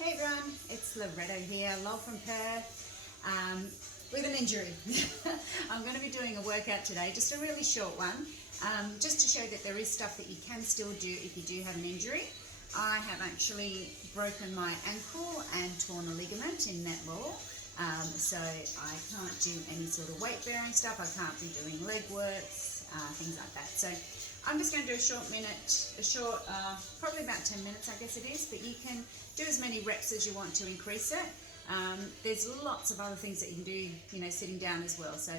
Hey everyone, it's Loretto here, lol from Perth, with an injury. I'm going to be doing a workout today, just a really short one, just to show that there is stuff that you can still do if you do have an injury. I have actually broken my ankle and torn a ligament in netball, so I can't do any sort of weight bearing stuff. I can't be doing leg works, things like that. So I'm just going to do probably about 10 minutes I guess it is, but you can do as many reps as you want to increase it. There's lots of other things that you can do, sitting down as well. So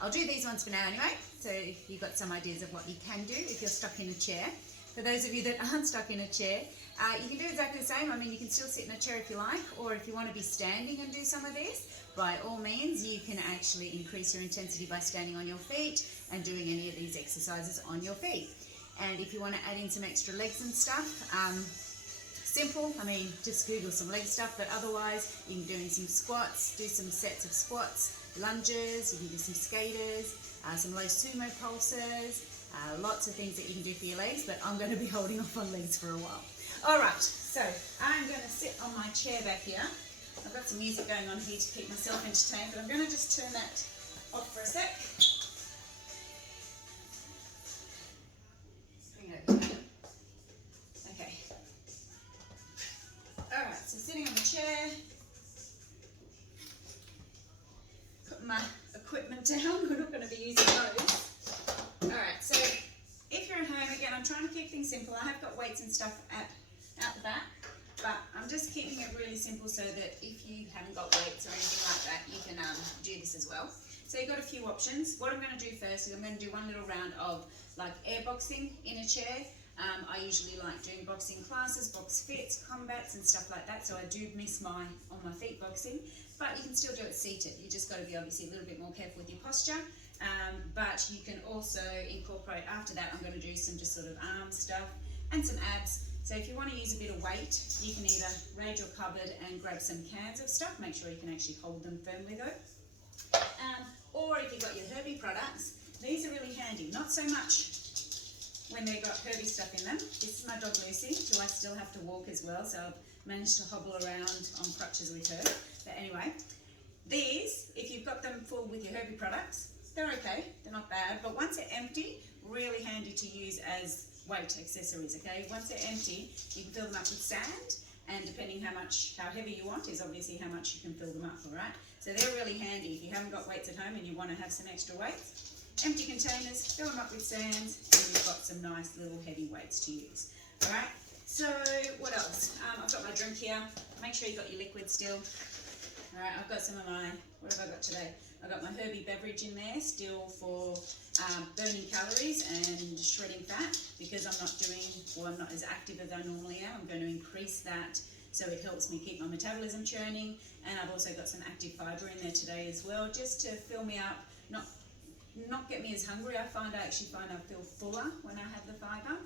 I'll do these ones for now anyway, so you've got some ideas of what you can do if you're stuck in a chair. For those of you that aren't stuck in a chair, you can do exactly the same. I mean, you can still sit in a chair if you like, or if you want to be standing and do some of this, by all means, you can actually increase your intensity by standing on your feet and doing any of these exercises on your feet. And if you want to add in some extra legs and stuff, simple, I mean, just Google some leg stuff, but otherwise you can do some squats, do some sets of squats, lunges, you can do some skaters, some low sumo pulses, lots of things that you can do for your legs, but I'm going to be holding off on legs for a while. Alright, so I'm going to sit on my chair back here. I've got some music going on here to keep myself entertained, but I'm going to just turn that off for a sec. Bring it over here. Okay. Alright, so sitting on the chair, put my equipment down, we're not going to be using those. Alright, so if you're at home, again, I'm trying to keep things simple. I have got weights and stuff out the back, but I'm just keeping it really simple so that if you haven't got weights or anything like that, you can do this as well. So you've got a few options. What I'm going to do first is I'm going to do one little round of like air boxing in a chair. I usually like doing boxing classes, box fits, combats and stuff like that, so I do miss my on my feet boxing, but you can still do it seated. You just got to be obviously a little bit more careful with your posture, but you can also incorporate, after that I'm going to do some just sort of arm stuff and some abs. So if you want to use a bit of weight, you can either raid your cupboard and grab some cans of stuff, make sure you can actually hold them firmly though, or if you've got your Herbie products, these are really handy, not so much when they've got Herbie stuff in them. This is my dog Lucy, who I still have to walk as well, so I've managed to hobble around on crutches with her. But anyway, these, if you've got them full with your Herbie products, they're okay, they're not bad, but once they're empty, really handy to use as weight accessories, okay? Once they're empty, you can fill them up with sand, and depending how heavy you want is obviously how much you can fill them up, all right? So they're really handy if you haven't got weights at home and you want to have some extra weights. Empty containers, fill them up with sand, and you've got some nice little heavy weights to use. All right, so what else? I've got my drink here. Make sure you've got your liquid still. All right, I've got some of my, what have I got today? I've got my Herbie beverage in there still for burning calories and shredding fat, because I'm not as active as I normally am. I'm going to increase that so it helps me keep my metabolism churning, and I've also got some active fibre in there today as well, just to fill me up, not get me as hungry. I actually find I feel fuller when I have the fibre,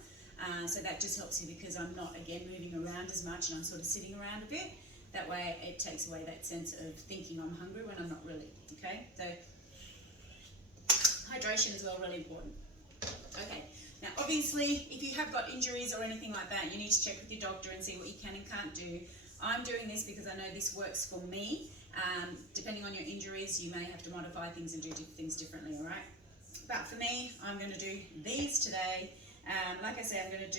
so that just helps me because I'm not, again, moving around as much and I'm sort of sitting around a bit. That way it takes away that sense of thinking I'm hungry when I'm not really, okay? So hydration is well really important. Okay, now obviously if you have got injuries or anything like that, you need to check with your doctor and see what you can and can't do. I'm doing this because I know this works for me. Depending on your injuries, you may have to modify things and do things differently, all right? But for me, I'm going to do these today. Like I said, we're going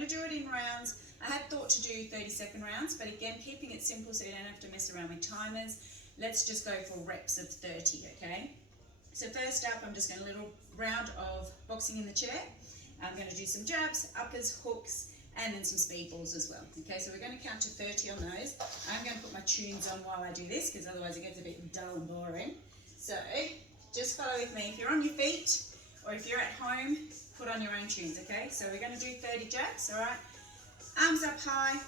to do it in rounds. I had thought to do 30-second rounds, but again, keeping it simple so you don't have to mess around with timers. Let's just go for reps of 30, okay? So first up, I'm just going to do a little round of boxing in the chair. I'm going to do some jabs, uppers, hooks, and then some speed balls as well. Okay, so we're going to count to 30 on those. I'm going to put my tunes on while I do this, because otherwise it gets a bit dull and boring. So just follow with me. If you're on your feet or if you're at home, put on your own tunes, okay? So we're going to do 30 jabs, all right? Arms up high.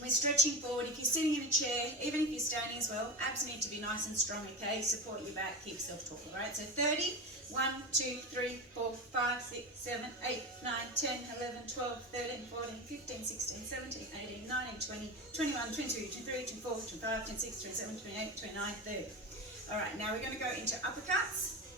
We're stretching forward. If you're sitting in a chair, even if you're standing as well, abs need to be nice and strong, okay? Support your back, keep yourself tall, all right? So 30, 1, 2, 3, 4, 5, 6, 7, 8, 9, 10, 11, 12, 13, 14, 15, 16, 17, 18, 19, 20, 21, 22, 23, 24, 25, 26, 27, 28, 29, 30. All right, now we're going to go into uppercuts.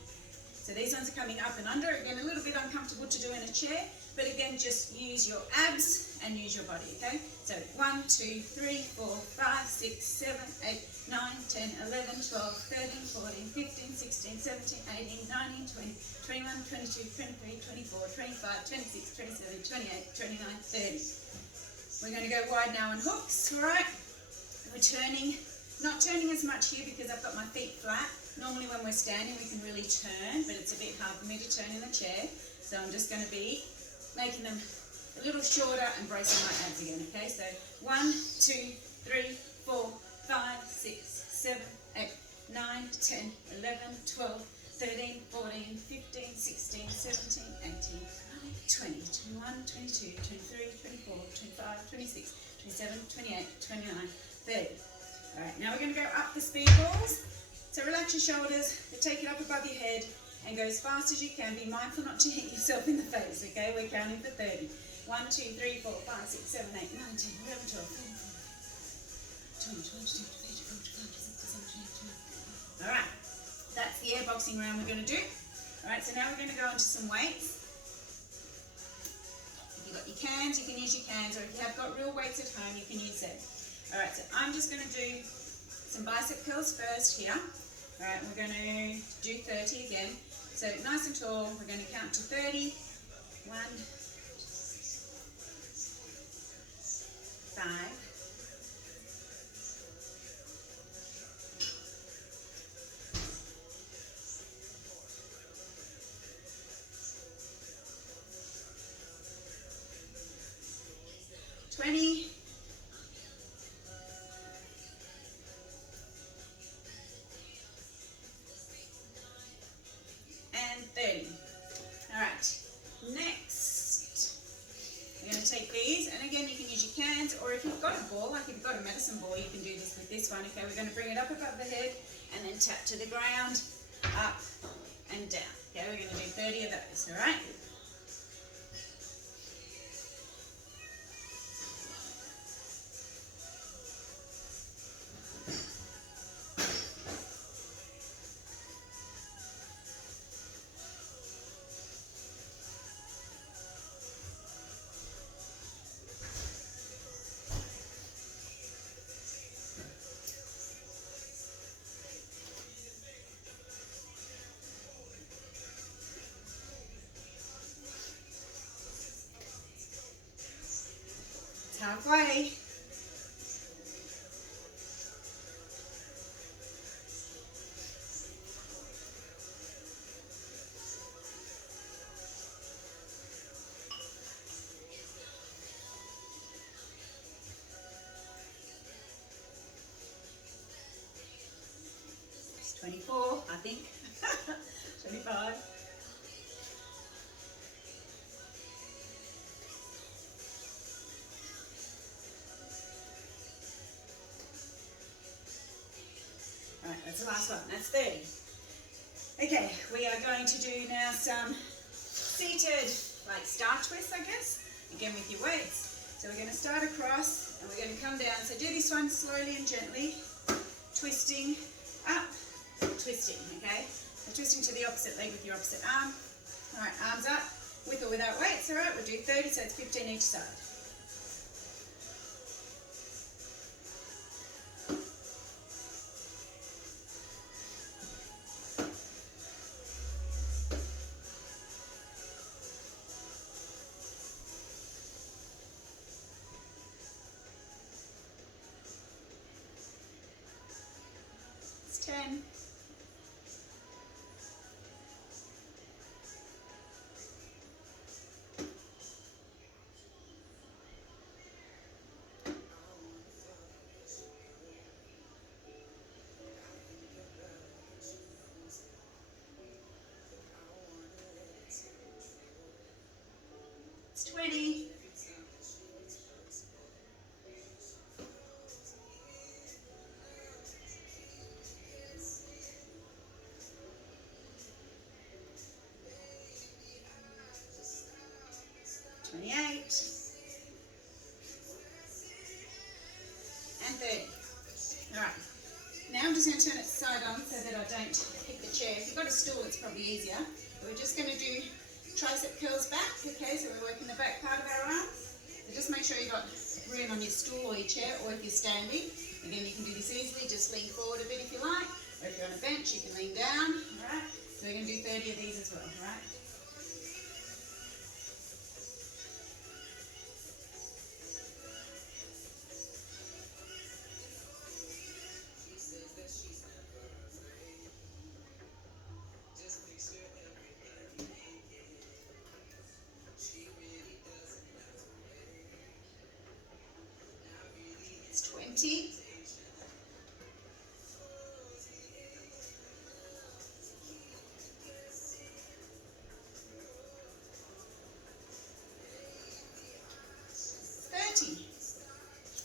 So these ones are coming up and under. Again, a little bit uncomfortable to do in a chair, but again, just use your abs and use your body, okay? So 1, 2, 3, 4, 5, 6, 7, 8, 9, 10, 11, 12, 13, 14, 15, 16, 17, 18, 19, 20, 21, 22, 23, 24, 25, 26, 27, 28, 29, 30. We're going to go wide now on hooks, all right? We're turning, not turning as much here because I've got my feet flat. Normally when we're standing we can really turn, but it's a bit hard for me to turn in the chair. So I'm just going to be making them a little shorter and bracing my abs again, okay? So 1, 2, 3, 4, 5, 6, 7, 8, 9, 10, 11, 12, 13, 14, 15, 16, 17, 18, 20, 21, 22, 23, 24, 25, 26, 27, 28, 29, 30. All right, now we're going to go up the speed balls. So relax your shoulders, take it up above your head and go as fast as you can. Be mindful not to hit yourself in the face, okay? We're counting for 30. 1, 2, 3, 4, 5, 6, 7, 8, 9, 10, 11, 12, 13, 20, 22, 23, 24, 25, 26, 27, 28, 29. All right, that's the air boxing round we're going to do. All right, so now we're going to go into some weights. If you've got your cans, you can use your cans, or if you have got real weights at home, you can use them. All right, so I'm just going to do some bicep curls first here. All right, we're going to do 30 again. So nice and tall, we're going to count to 30. 1, 5, 20, and 30. All right, next, we're going to take these, and again, you can use your cans, or if you've got a ball, like if you've got a medicine ball, you can do this with this one. Okay, we're going to bring it up above the head, and then tap to the ground, up and down. Okay, we're going to do 30 of those, all right? Halfway. It's 24, I think. 25. Alright, that's the last one, that's 30. Okay, we are going to do now some seated, like star twists, I guess, again with your weights. So we're going to start across and we're going to come down. So do this one slowly and gently, twisting up, twisting, okay? So twisting to the opposite leg with your opposite arm. Alright, arms up, with or without weights, alright, we'll do 30, so it's 15 each side. It's 10. It's 20. And 30. Alright, now I'm just going to turn it side on so that I don't hit the chair. If you've got a stool, it's probably easier. We're just going to do tricep curls back, okay, so we're working the back part of our arms. So just make sure you've got room on your stool or your chair, or if you're standing. Again, you can do this easily, just lean forward a bit if you like, or if you're on a bench, you can lean down, alright? So we're going to do 30 of these as well, alright? It's 20.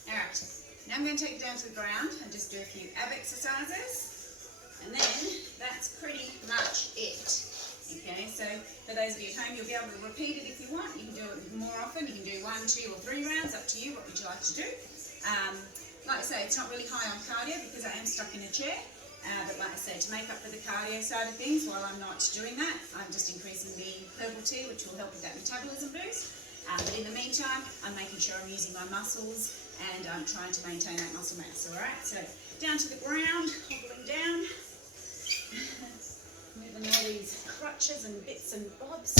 Alright, now I'm going to take it down to the ground and just do a few ab exercises, and then that's pretty much it. Okay, so for those of you at home, you'll be able to repeat it if you want. You can do it more often. You can do 1, 2 or 3 rounds, up to you. What would you like to do? Like I say, it's not really high on cardio because I am stuck in a chair, but like I say, to make up for the cardio side of things, while I'm not doing that, I'm just increasing the herbal tea, which will help with that metabolism boost. But in the meantime, I'm making sure I'm using my muscles and I'm trying to maintain that muscle mass, alright? So down to the ground, hobbling down, moving all these crutches and bits and bobs.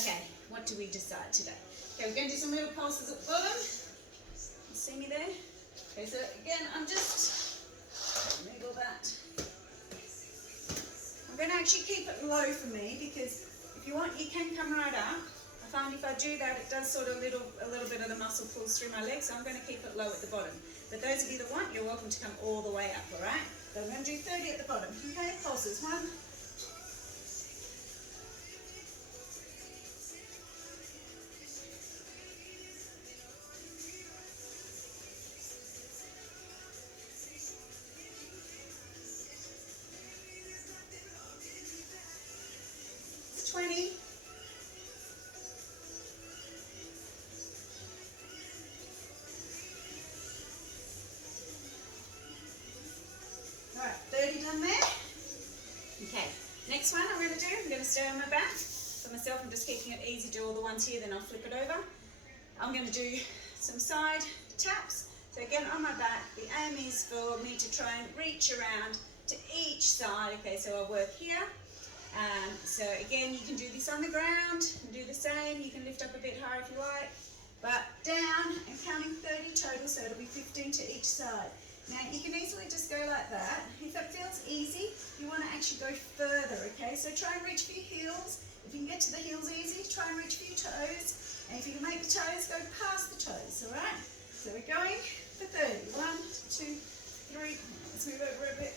Okay, what do we decide today? Okay, we're going to do some little pulses at the bottom. You see me there? Okay, so again, I'm just, move all that. I'm going to actually keep it low for me because if you want, you can come right up. I find if I do that, it does sort of a little bit of the muscle pulls through my legs, so I'm going to keep it low at the bottom. But those of you that want, you're welcome to come all the way up, alright? So I'm going to do 30 at the bottom. Okay, pulses. 1, 20. Alright, 30 done there. Okay, next one I'm going to do, I'm going to stay on my back. For myself, I'm just keeping it easy, do all the ones here, then I'll flip it over. I'm going to do some side taps. So again, on my back, the aim is for me to try and reach around to each side. Okay, so I'll work here. So again, you can do this on the ground, and do the same. You can lift up a bit higher if you like, but down and counting 30 total, so it'll be 15 to each side. Now you can easily just go like that. If it feels easy, you want to actually go further, okay? So try and reach for your heels. If you can get to the heels easy, try and reach for your toes. And if you can make the toes, go past the toes, all right? So we're going for 30. 1, 2, 3. Let's move over a bit.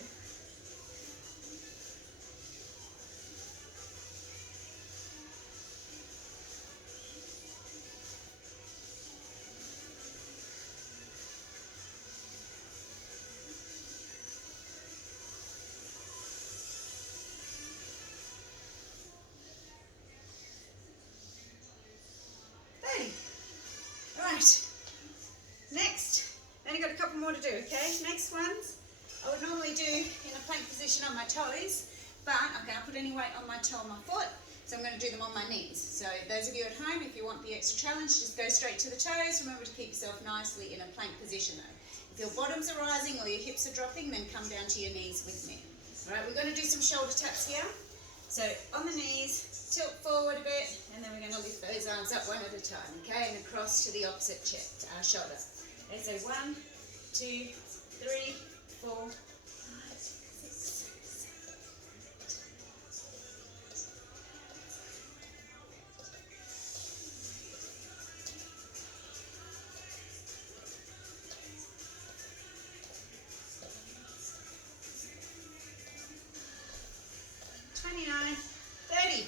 Alright, next, then you've got a couple more to do, okay? Next ones, I would normally do in a plank position on my toes, but I can't put any weight on my toe or my foot, so I'm going to do them on my knees. So those of you at home, if you want the extra challenge, just go straight to the toes. Remember to keep yourself nicely in a plank position though. If your bottoms are rising or your hips are dropping, then come down to your knees with me. Alright, we're going to do some shoulder taps here. So on the knees, tilt forward a bit, and then we're going to lift those arms up one at a time, okay, and across to the opposite chest, shoulder. Okay, so 1, 2, 3, 4, 5, 6, 29, 30.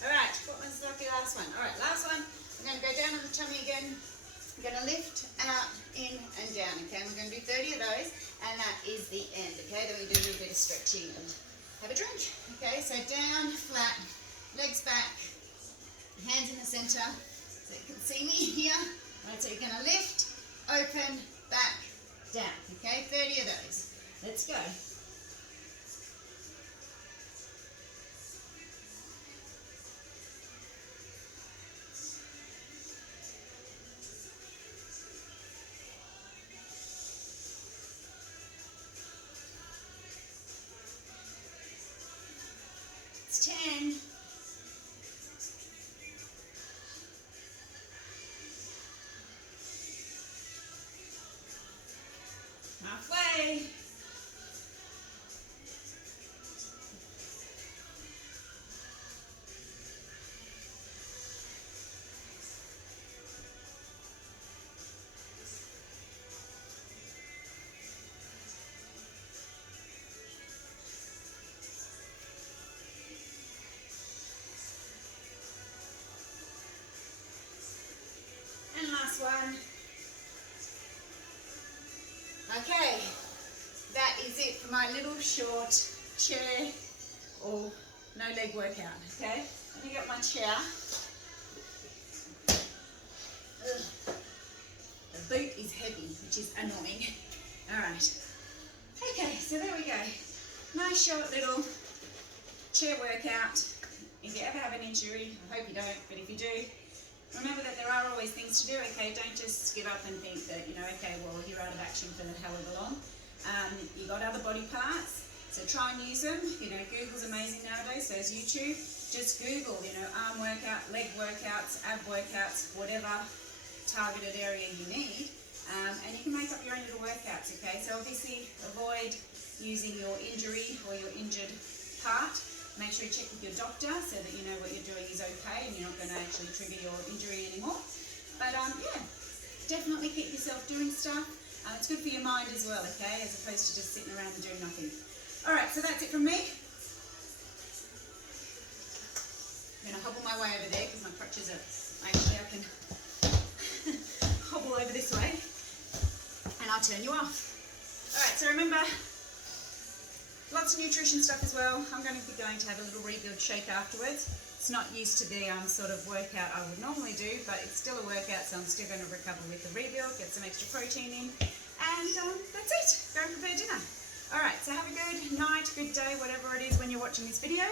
Alright, what was like the last one? Alright, last one. I'm going to go down on the tummy again. I'm going to lift out, in and down, okay? We're going to do 30 of those, and that is the end, okay? Then we do a little bit of stretching and have a drink, okay? So down, flat, legs back, hands in the center, so you can see me here. Alright, so you're going to lift, open, back, down, okay? 30 of those. Let's go. Halfway. And last one. Okay, that is it for my little short chair or no leg workout, okay? Let me get my chair. Ugh. The boot is heavy, which is annoying. All right. Okay, so there we go. Nice short little chair workout. If you ever have an injury, I hope you don't, but if you do, remember that there are always things to do, okay? Don't just give up and think that, you know, okay, well, you're out of action for however long. You got other body parts, so try and use them. You know, Google's amazing nowadays, so is YouTube. Just Google, you know, arm workout, leg workouts, ab workouts, whatever targeted area you need, and you can make up your own little workouts, okay? So obviously avoid using your injury or your injured part. Make sure you check with your doctor so that you know what you're doing is okay and you're not going to actually trigger your injury anymore. But yeah, definitely keep yourself doing stuff. It's good for your mind as well, okay, as opposed to just sitting around and doing nothing. All right, so that's it from me. I'm going to hobble my way over there because my crutches are, actually I can hobble over this way and I'll turn you off. All right, so remember, lots of nutrition stuff as well. I'm going to be going to have a little rebuild shake afterwards. It's not used to the sort of workout I would normally do, but it's still a workout, so I'm still going to recover with the rebuild, get some extra protein in, and that's it. Go and prepare dinner. All right, so have a good night, good day, whatever it is when you're watching this video,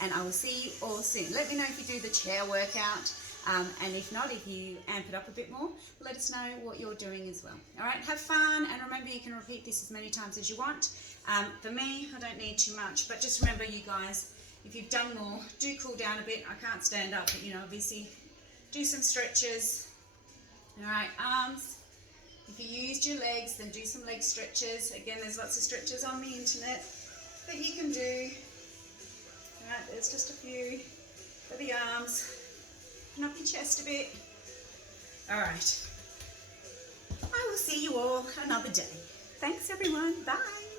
and I will see you all soon. Let me know if you do the chair workout, and if not, if you amp it up a bit more, let us know what you're doing as well. All right, have fun, and remember you can repeat this as many times as you want. For me, I don't need too much, but just remember, you guys, if you've done more, do cool down a bit. I can't stand up, but you know, obviously, do some stretches. All right, arms. If you used your legs, then do some leg stretches. Again, there's lots of stretches on the internet that you can do. All right, there's just a few for the arms. And up your chest a bit. All right. I will see you all another day. Thanks, everyone. Bye.